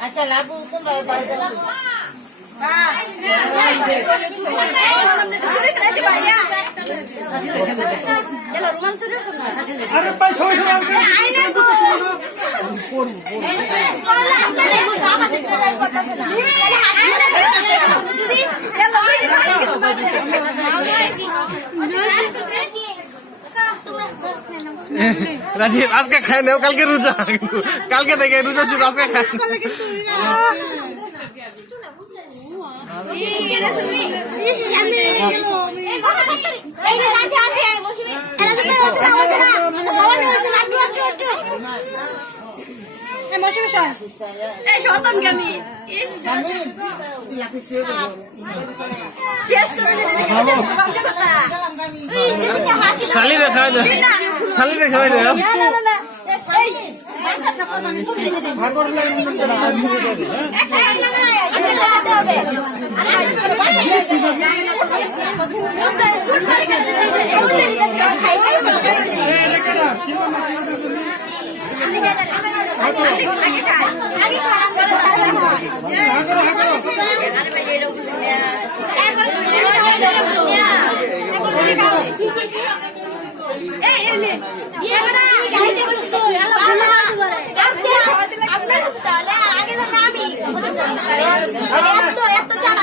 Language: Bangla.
আচ্ছা লাবু তোমরা আরে ভাই সমস্যা রাজীব আজকে খাই নেও কালকে রোজা কালকে থেকে রোজা শুরু আজকে খাই শালি রে খাওয়াই দেও এত চালা